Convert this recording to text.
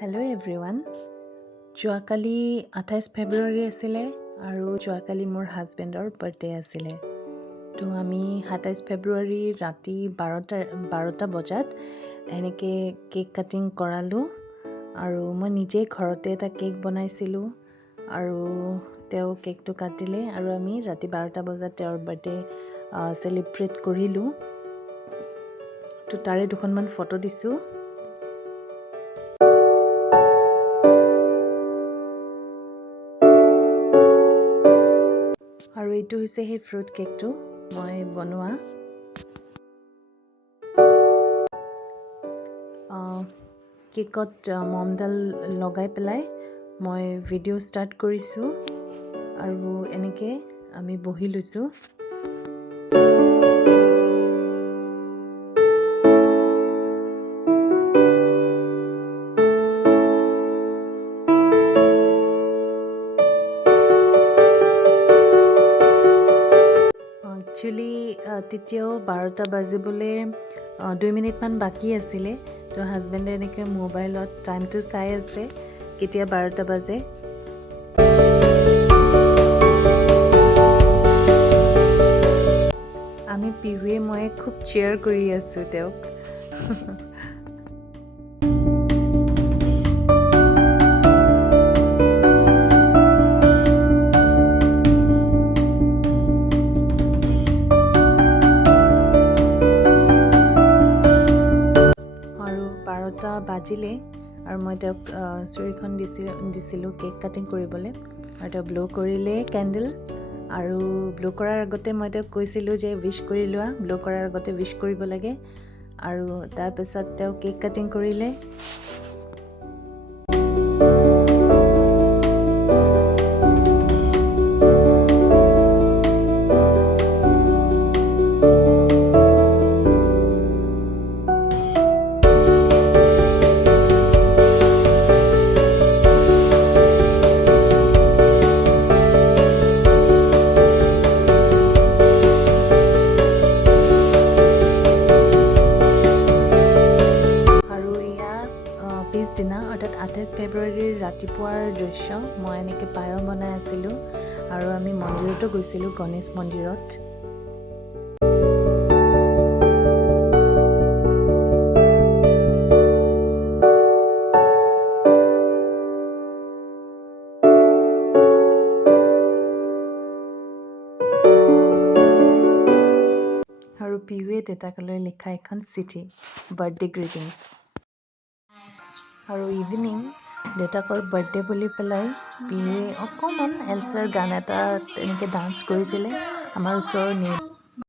Hello' everyone. যোৱাকালি 28 ফেব্ৰুৱাৰী আছিলে আৰু যোৱাকালি মোৰ হাজবেণ্ডৰ বাৰ্থডে আছিলে। তো আমি 27 ফেব্ৰুৱাৰী ৰাতি 12টা বজাত এনেকৈ কেক কাটিং কৰালোঁ আৰু মই নিজেই ঘৰতে এটা কেক বনাইছিলোঁ আৰু তেওঁ কেকটো কাটিলে আৰু আমি ৰাতি 12টা বজাত তেওঁৰ বাৰ্থডে চেলিব্ৰেট কৰিলোঁ। তো তাৰে দুখনমান ফটো দিছোঁ। আৰু এইটো হৈছে সেই ফ্ৰুট কেকটো মই বনোৱা। কেকত মমডাল লগাই পেলাই মই ভিডিঅ' ষ্টাৰ্ট কৰিছোঁ আৰু এনেকৈ আমি বহি লৈছোঁ। একচুৱেলি তেতিয়াও 12টা বাজিবলৈ 2 মিনিটমান বাকী আছিলে। তো হাজবেণ্ডে এনেকৈ মোবাইলত টাইমটো চাই আছে কেতিয়া 12টা বাজে। আমি পিহুৱে মই খুব চিয়াৰ কৰি আছোঁ তেওঁক। আৰু 12টা বাজিলে আৰু মই তেওঁক চুৰিখন দিছিলোঁ কেক কাটিং কৰিবলৈ আৰু তেওঁ ব্ল' কৰিলে কেণ্ডেল। আৰু ব্ল' কৰাৰ আগতে মই তেওঁক কৈছিলোঁ যে উইছ কৰি লোৱা, ব্ল' কৰাৰ আগতে উইছ কৰিব লাগে। আৰু তাৰপিছত তেওঁ কেক কাটিং কৰিলে। পিছদিনা অৰ্থাৎ 28 ফেব্ৰুৱাৰীৰ ৰাতিপুৱাৰ দৃশ্য। মই এনেকৈ পায়স বনাই আছিলোঁ আৰু আমি মন্দিৰতো গৈছিলোঁ, গণেশ মন্দিৰত। আৰু পিহুৱে দেউতাকলৈ লিখা এখন চিঠি, বাৰ্থডে গ্ৰিটিংছ। আৰু ইভিনিং দেউতাকৰ বাৰ্থডে বুলি পেলাই পিহুৱে অকণমান এলছাৰ গান এটা এনেকৈ ডান্স কৰিছিলে আমাৰ ওচৰৰ